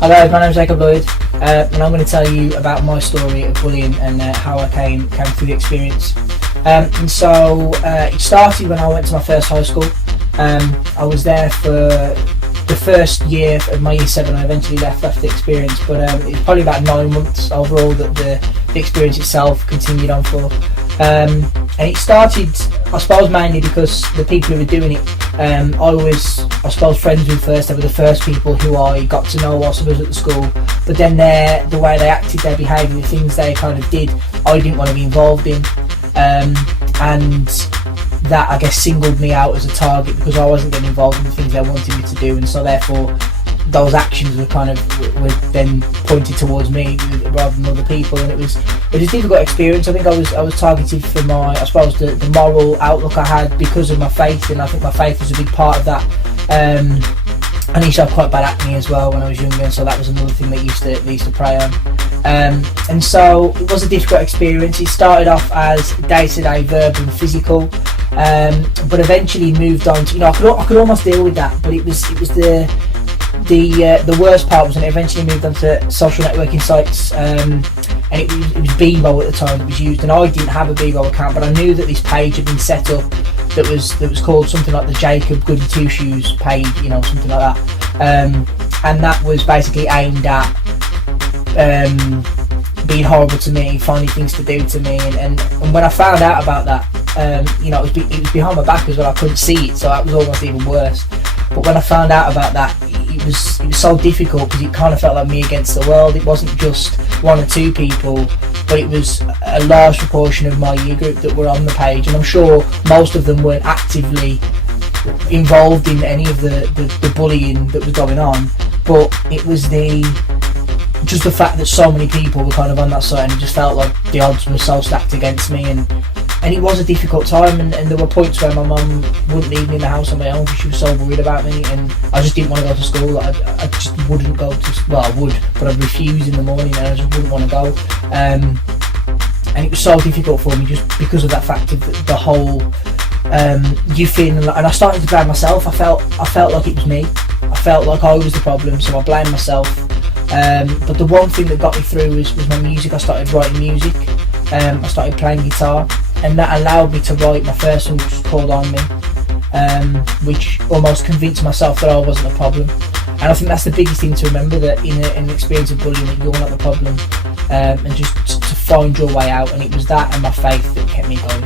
Hello, my name's Lloyd, and I'm going to tell you about my story of bullying and how I came through the experience. It started when I went to my first high school. I was there for the first year of my year 7. I eventually left after the experience, but it was probably about 9 months overall that the experience itself continued on for. And it started, I suppose, mainly because the people who were doing it, I was, I suppose, friends with first. They were the first people who I got to know whilst I was at the school. But then the way they acted, their behaviour, the things they kind of did, I didn't want to be involved in. And that, I guess, singled me out as a target because I wasn't getting involved in the things they wanted me to do, and so therefore those actions were then pointed towards me rather than other people, and it was a difficult experience. I think I was targeted for my, I suppose, the moral outlook I had because of my faith, and I think my faith was a big part of that. I used to have quite bad acne as well when I was younger, and so that was another thing that used to prey on. And so it was a difficult experience. It started off as day-to-day verbal and physical, but eventually moved on to, I could almost deal with that, but it was the worst part was when it eventually moved on to social networking sites, and it was Bebo at the time that was used, and I didn't have a Bebo account, but I knew that this page had been set up that was called something like the Jacob Goody Two Shoes page, something like that, and that was basically aimed at being horrible to me, finding things to do to me, and when I found out about that, it was behind my back as well. I couldn't see it, so that was almost even worse. But when I found out about that, it was so difficult because it kind of felt like me against the world. It wasn't just one or two people, but it was a large proportion of my year group that were on the page, and I'm sure most of them weren't actively involved in any of the bullying that was going on, but it was just the fact that so many people were kind of on that side, and it just felt like the odds were so stacked against me, and it was a difficult time, and there were points where my mum wouldn't leave me in the house on my own because she was so worried about me, and I just didn't want to go to school. I just wouldn't go to, well, I would, but I'd refuse in the morning, and I just wouldn't want to go, and it was so difficult for me just because of that fact of the whole you feeling, and I started to blame myself. I felt like it was me. I felt like I was the problem, so I blamed myself. But the one thing that got me through was my music. I started writing music. I started playing guitar, and that allowed me to write my first song, which was called On Me, which almost convinced myself that I wasn't a problem. And I think that's the biggest thing to remember, that in an experience of bullying, that you're not the problem, and just to find your way out. And it was that and my faith that kept me going.